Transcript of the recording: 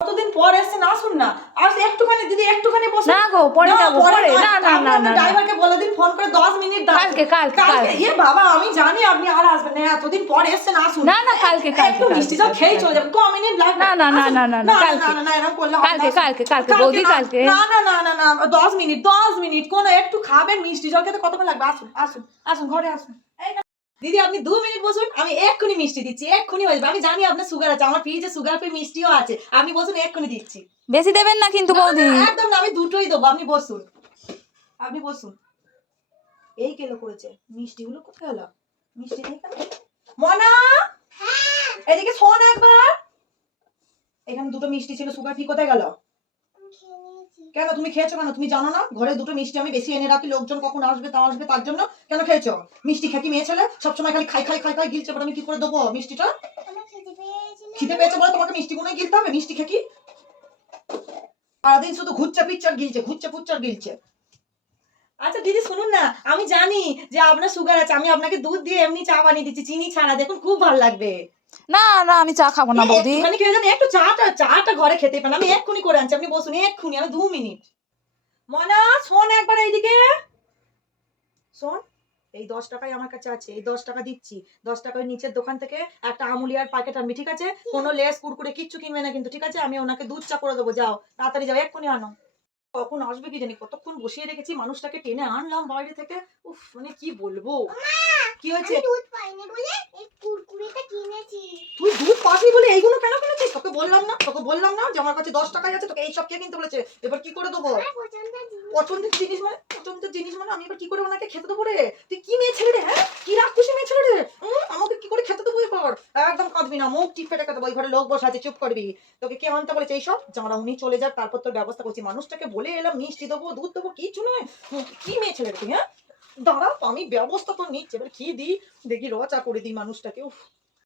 কতদিন পর এসছেন আসুন না আর একটুখানি দিদি একটুখানি বসুন না গো, পরে যাব, পরে। না, না, না, না। ড্রাইভারকে বলে দিন ফোন করে দশ মিনিট দাঁড়ান। কালকে, কালকে, কালকে। ইয়ে বাবা আমি জানি আপনি আর আসবেন না এতদিন পর এসছেন আসুন না, না, কালকে, কালকে, একটু মিষ্টি খেয়ে চলে যাবেন ক মিনিট লাগবে না, না, না, না, না, না, কালকে। না না এরকম করলে কালকে, কালকে, কালকে, বৌদি, কালকে। না না না না না দশ মিনিট দশ মিনিট কোন একটু খাবেন মিষ্টি জল খেতে কতক্ষণ লাগবে আসুন আসুন আসুন ঘরে আসুন। দিদি আপনি দু মিনিট বসুন আমি এক্ষুনি মিষ্টি দিচ্ছি এক্ষুনি হয়ে যাবে। আমি জানি আপনার সুগার আছে আমার ফ্রিজে সুগার ফ্রি মিষ্টিও আছে। আপনি বসুন এক্ষুনি দিচ্ছি। বেশি দেবেন না কিন্তু বৌদি। একদম না আমি দুটোই দেবো আপনি বসুন। আপনি বসুন। এই কেলো করেছে মিষ্টিগুলো কোথায় হলো? মিষ্টি নেই মনা! এদিকে শোন একবার। এখানে দুটো মিষ্টি ছিল সুগার ফ্রি কোথায় গেল? কেন তুমি খেয়েছো কেন? তুমি জানো না? ঘরে দুটো মিষ্টি আমি বেশি এনে রাখি লোকজন কখন আসবে তা আসবে তার জন্য কেন খেয়েছো? মিষ্টি খেকি মেয়ে ছেলে সবসময় খালি খাই খাই খাই খাই গিলছে পরে আমি কি করে দেবো মিষ্টিটা? খিদে পেয়েছে বলে তোমাকে মিষ্টি কোনো গিলতে হবে? মিষ্টি খেকি সারাদিন শুধু ঘুরছে পিচ্চার গিলছে ঘুরছে পুচ্ছার গিলছে। আচ্ছা দিদি শুনুন না। আমি জানি যে আপনার সুগার আছে আমি আপনাকে দুধ দিয়ে এমনি চা বানিয়ে দিচ্ছি চিনি ছাড়া। দেখুন খুব ভালো লাগবে। না না আমি চা খাব না বৌদি। একটুখানি খেয়ে যান একটু চাটা চাটা ঘরে খেতে পারেন আমি এক্ষুনি করে আনছি আপনি বসুন এক্ষুনি আমি দু মিনিট। মনা শোন একবার এইদিকে। শোন এই দশ টাকাই আমার কাছে আছে এই দশ টাকা দিচ্ছি। দশ টাকার নিচের দোকান থেকে একটা আমুলিয়ার প্যাকেট আনবি ঠিক আছে? কোনো লেস কুরকুরে কিচ্ছু কিনবে না কিন্তু ঠিক আছে? আমি ওনাকে দুধ চা করে দেবো যাও। তাড়াতাড়ি যাও এক্ষুনি আনো। কখন আসবে কি জানি? কতক্ষণ বসিয়ে রেখেছি মানুষটাকে টেনে আনলাম বাইরে থেকে। উফ মানে কি বলব? কি হয়েছে? দুধ পাইনি বলে এই কুরকুরেটা কিনেছি। তুই দুধ পাসনি বলে এইগুলো কেন কিনেছিস? তোকে বললাম না তোকে বললাম না যে আমার কাছে দশ টাকাই আছে তোকে এইসব কে কিনতে বলেছে? এবার কি করে দেবো? পছন্দের জিনিস। মানে পছন্দের জিনিস মানে আমি এবার কি করে ওনাকে খেতে দেবো রে? তুই কি মেয়ে ছেলে রে হ্যাঁ? কি রাক্ষসী মেয়ে ছেলে রে এবার একদম কাঁদবি না, মুখ টিপ ফেটে দেবো ওই ঘরে লোক বসে আছে, চুপ করবি। তোকে কে আনতে বলেছে এইসব? যারা উনি চলে যাক, তারপর তোর ব্যবস্থা করছি। মানুষটাকে বলে এলাম, মিষ্টি দেবো, দুধ দেবো কিছু নয়। কি মেয়ে ছেলে তুমি হ্যাঁ? দাঁড়া আমি ব্যবস্থা তো নিচ্ছি, এবার কি দিই? দেখি রচা করে দিই মানুষটাকে, উফ।